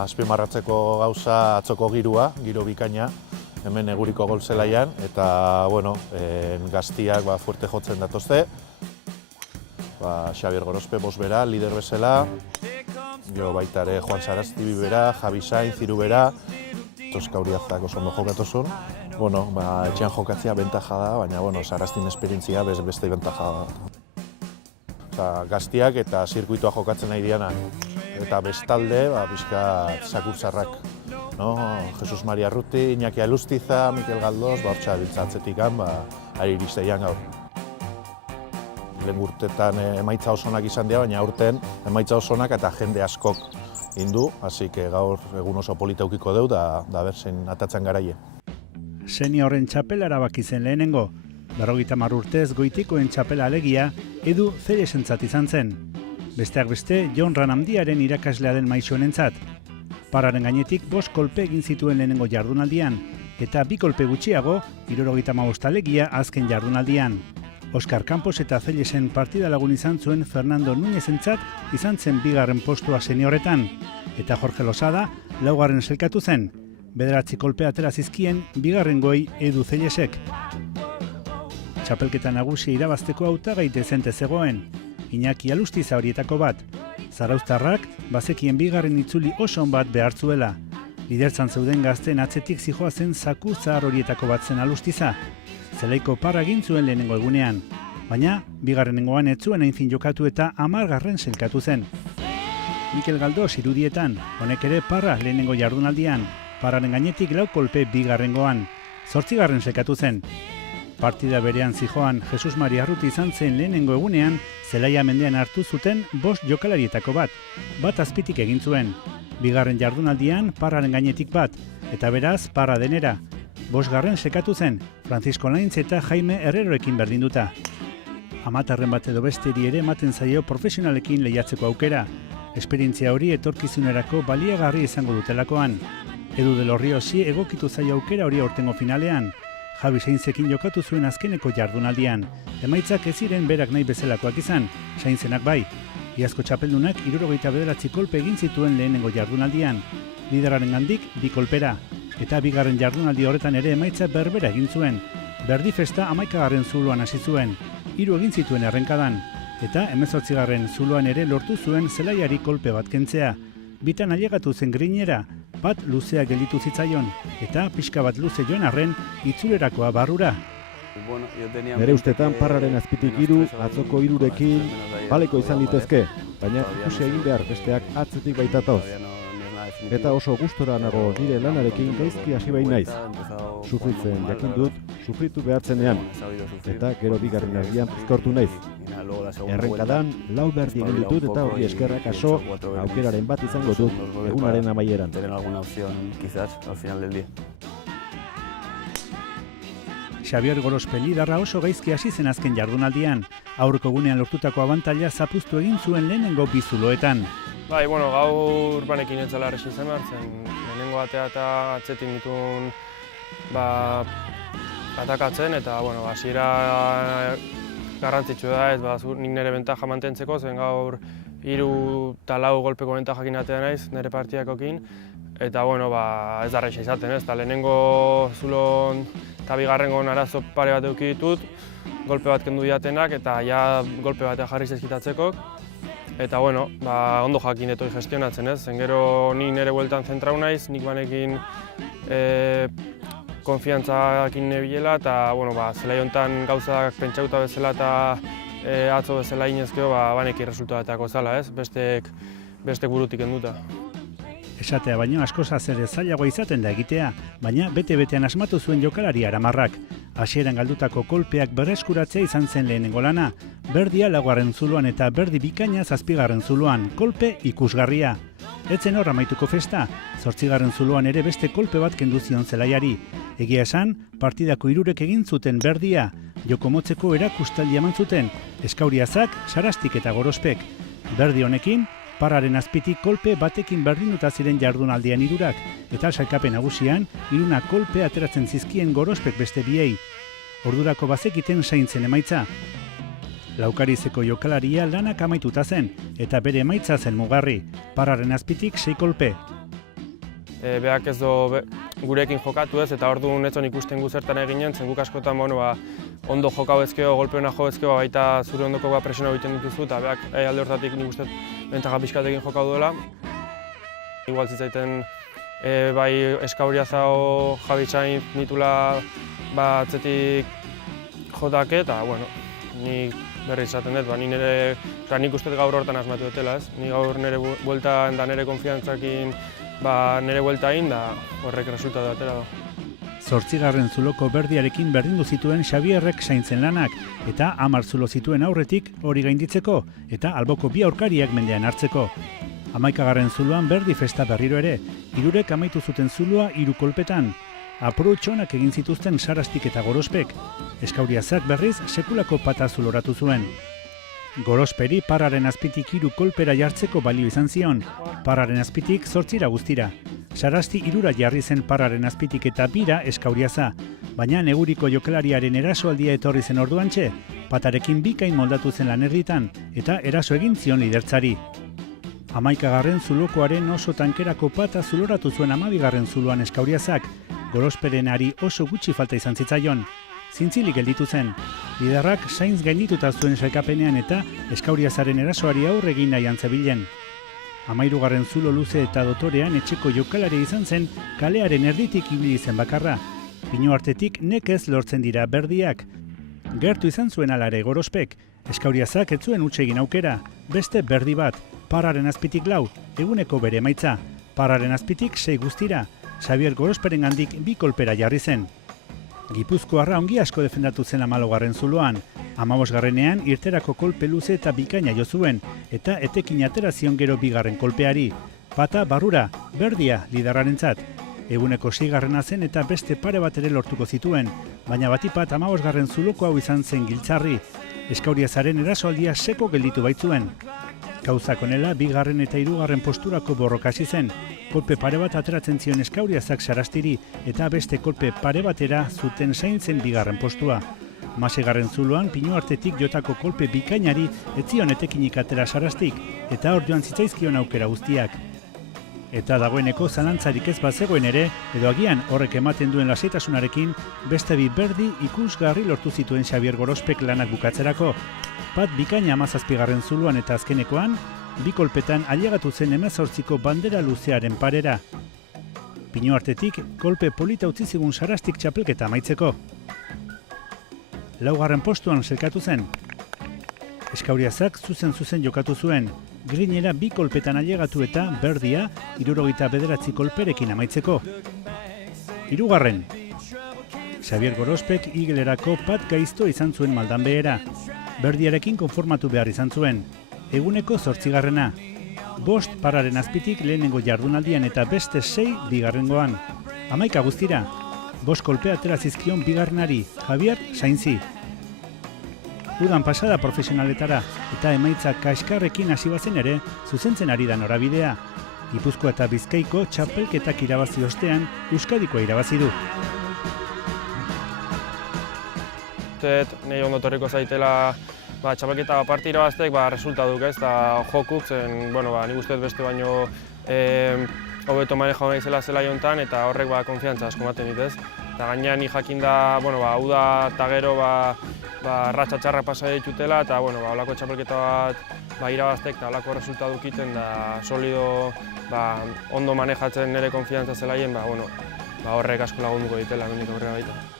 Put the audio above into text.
Azpimarratzeko gauza atzoko girua, giro bikaina, hemen Eguriko golzelaian, eta bueno, gaztiak fuerte jotzen datozte. Xabier Gorospe bera, lider bezala, jo baita ere Juan Sarasti bera, Javi Sainz, Ziru bera, Toskauriazak oso ondo jokatuzun. Bueno, etxean jokatzea bentaja da, baina Sarastin esperientzia beste bentaja da. Gaztiak eta zirkuitoa jokatzen nahi diana. Eta bestalde, pixka sakurtzarrak. Jesus Maria Arruti, Iñaki Alustiza, Mikel Galdós, hortxa biltzatzetik ari iristeian gaur. Lehen urtetan emaitza osonak izan dira, baina aurten emaitza osonak eta jende askok indu, hasi gaur egun oso polita ukiko deu da berzen atatzen garaie. Seniorren txapela erabaki zen lehenengo. 50 urtez goitikoen txapela alegia Edu Zelesentzat izan zen. Besteak beste, Jon Ranamdiaren irakaslea den maisuenentzat. Pararen gainetik 5 kolpe egin zituen lehenengo jardunaldian, eta 2 kolpe gutxiago 75 alegia azken jardunaldian. Oskar Campos eta Zelesen partida lagun izan zuen Fernando Núñezentzat izan zen 2. postua seniorretan, eta Jorge Losada 4. selkatu zen. 9 kolpe atera zizkien 2. Edu Zelesek. Txapelketa nagusia irabazteko hautagai dezente zegoen. Iñaki Alustiza horietako bat. Zarauztarrak bazekien 2. itzuli oso on bat behar zuela. Lidertzan zeuden gazten atzetik zijoazen zaku zahar horietako bat zen Alustiza. Zelaiko Parra egin zuen lehenengo egunean, baina 2. ez zuen hain fin jokatu eta 10. selkatu zen. Mikel Galdós irudietan, honek ere Parra lehenengo jardunaldian, Parraren gainetik 4 kolpe 2. 8. selkatu zen. Partida berean zijoan Jesus Maria Arruti izan zen lehenengo egunean, Zelaia mendean hartu zuten 5 jokalarietako bat azpitik egin zuen. 2. jardunaldian Parraren gainetik bat, eta beraz Parra denera. 5. sekatu zen, Francisco Lainz eta Jaime Herreroekin berdinduta. Amatarren bat edo besteri ere ematen zaio profesionalekin lehiatzeko aukera. Esperientzia hori etorkizunerako baliagarri izango dutelakoan. Edu de los Riosi egokitu zaio aukera hori aurtengo finalean. Javi Sainzekin jokatu zuen azkeneko jardunaldian. Emaitzak ez ziren berak nahi bezalakoak izan, Sainzenak bai. Iazko txapeldunak 79 kolpe egin zituen lehenengo jardunaldian. Lideraren gandik 2 kolpera. Eta 2. jardunaldi horretan ere emaitza berbera egin zuen. Berdi festa 11. zuloan hasi zuen. 3 egin zituen errenkadan. Eta 18. zuloan ere lortu zuen zelaiari kolpe bat kentzea. Bitan ailegatu zen grinera, bat luzea gelditu zitzaion, eta pixka bat luze joan arren itzulerakoa barrura. Nere ustetan Parraren azpitik 3, atzoko 3rekin baleko izan litezke, baina ikusi egin behar besteak atzetik baitatoz. Eta oso gustora nago nire lanarekin gaizki hasi bain naiz. Sufritzen jakin dut, sufritu behartzenean, eta gero 2. erdian pizkortu naiz. Errenkadan 4 berdi egin ditut eta hori eskerrak aso aukeraren bat izango dut egunaren amaieran. Xabier Gorospe liderra oso gaizki hasi zen azken jardunaldian. Aurreko gunean lortutako abantaila zapuztu egin zuen lehenengo 2 zuloetan. Bai, gaur banekin ez zela errexin zen behar zen. Lehenengo atea eta atzetik ditun atakatzen eta hasiera garrantzitsu da ez, nik nire bentaja mantentzeko, zen gaur 3 eta 4 golpeko bentajakin atea naiz nire partiakokin. Eta ez da errexa izaten ez, eta lehenengo zulon eta 2. arazo pare bat eduki ditut, golpe bat kendu diatenak eta golpe batea jarri zezkitatzeko. Eta ondo jakin etoi gestionatzen ez, zen gero ni nire bueltan zentrau naiz, nik banekin konfiantzakin nebilela eta zelai honetan gauzak pentsauta bezala eta atzo bezala inezkeo banekin resultatako zala ez, beste burutik enduta. Esatea baino askoz ere zailagoa izaten da egitea, baina bete-betean asmatu zuen jokalari Aramarrak. Hasieran galdutako kolpeak berreskuratzea izan zen lehenengo lana, berdia 4. zuloan eta berdi bikaina 7. zuloan, kolpe ikusgarria. Etzen hor amaituko festa, 8. zuloan ere beste kolpe bat kendu zion zelaiari. Egia esan, partidako 3rek egin zuten berdia, joko motzeko erakustaldia eman zuten, Eskauriazak, Sarastik eta Gorospek. Berdi honekin, Parraren azpitik kolpe batekin berdinduta ziren jardunaldian 3ak, eta sailkapen nagusian 3 kolpe ateratzen zizkien Gorospek beste 2. Ordurako bazekiten Saintzen emaitza. Laukarizeko jokalaria lanak amaituta zen, eta bere emaitza zen mugarri, Parraren azpitik 6 kolpe. beak ez do gurekin jokatu ez, eta orduan ez ikusten gu zertan eginen, zen guk askotan ondo jokau ezkeo, golpeona jo ezkeo, baita zure ondoko presiona egiten dituzu, eta beak alde hortatik nik uste bentaja pixkatekin jokau duela. Igual zitzaiten bai Eskauriaza o Javi Sainz nitula atzetik jotake, eta nik berri izaten dut, nik uste gaur hortan asmatu dutela, ez? Ni gaur nire bueltan da nire konfiantzakin nire bueltain da horrek resultatu atera da. 8. zuloko berdiarekin berdindu zituen Xabierrek Saintzen lanak, eta 10 zulo zituen aurretik hori gainditzeko, eta alboko 2 aurkariak mendean hartzeko. 11. zuloan berdi festa berriro ere, 3 amaitu zuten zuloa 3 kolpetan. Aprotxonak egin zituzten Sarastik eta Gorospek. Eskauriazak berriz sekulako pata zuloratu zuen. Gorosperi parraren azpitik 3 kolpera jartzeko balio izan zion, parraren azpitik 8 guztira. Sarasti 3 jarri zen parraren azpitik eta 2 Eskauriaza, baina neguriko jokalariaren erasoaldia etorri zen orduantxe, patarekin bikain moldatu zen lan erditan, eta eraso egin zion lidertzari. 11. zulokoaren oso tankerako pata zuloratu zuen 12. zuloan Eskauriazak, Gorosperenari oso gutxi falta izan zitzaion. Zintzilik gelditu zen. Liderrak Sainz gaindituta zuen sailkapenean eta Eskauriazaren erasoari aurre egin nahian zebilen. 13. zulo luze eta dotorean etxeko jokalari izan zen kalearen erditik ibili zen bakarra. Pinu artetik nekez lortzen dira berdiak. Gertu izan zuen alare Gorospek, Eskauriazak ez zuen huts egin aukera, beste berdi bat, parraren azpitik 4, eguneko bere emaitza, parraren azpitik 6 guztira, Xabier Gorosperengandik 2 kolpera jarri zen. Gipuzkoarra ongi asko defendatu zen 14. zuloan, 15. irterako kolpe luze eta bikaina jo zuen, eta etekin atera zion gero 2. kolpeari. Pata barrura, berdia liderrarentzat. Eguneko 6. zen eta beste pare bat ere lortuko zituen, baina batipat 15. zuloko hau izan zen giltzarri. Eskauriazaren erasoaldia seko gelditu baitzuen. Gauzak honela, 2. eta 3. posturako borrokasi zen. Kolpe pare bat ateratzen zion Eskauriazak Sarastiri eta beste kolpe pare batera zuten Saintzen 2. postua. 16. zuloan pinu artetik jotako kolpe bikainari ez zion etekinik atera Sarastik eta hor joan zitzaizkion aukera guztiak. Eta dagoeneko zalantzarik ez bazegoen ere, edo agian horrek ematen duen lasaitasunarekin, beste 2 berdi ikusgarri lortu zituen Xabier Gorospek lanak bukatzerako. Pat bikaina 17. zuloan eta azkenekoan, 2 kolpetan ailegatu zen 18ko bandera luzearen parera. Pinu artetik, kolpe polita utzi zigun Sarastik txapelketa amaitzeko. 4. postuan selkatu zen. Eskauriazak zuzen jokatu zuen, Grinera 2 kolpetan ailegatu eta berdia 79 kolperekin amaitzeko. 3. Xabier Gorospek igelerako pat gaizto izan zuen maldan behera. Berdiarekin konformatu behar izan zuen. Eguneko 8. 5 parraren azpitik lehenengo jardunaldian eta beste 6 bigarrengoan. 11 guztira. 5 kolpe atera zizkion bigarrenari, Javier Sainzi. Udan pasada profesionaletara eta emaitza kaskarrekin hasi bazen ere, zuzentzen ari da norabidea. Gipuzkoa eta Bizkaiko txapelketak irabazi ostean, Euskadikoa irabazi du. Nei ondo torriko zaitela txapelketa parte irabaztek resultaduk ez, eta jokuk zen, nik uste beste baino hobeto maneja naizela zela jontan eta horrek konfiantza asko ematen dit ez. Eta gainean ni jakin da, hau da eta gero ratxa txarra pasa ditutela eta holako txapelketa bat irabaztek eta holako resultaduk iten da solido ondo manejatzen nire konfiantza zelaien, horrek asko lagunduko ditela hemendik aurrera baita.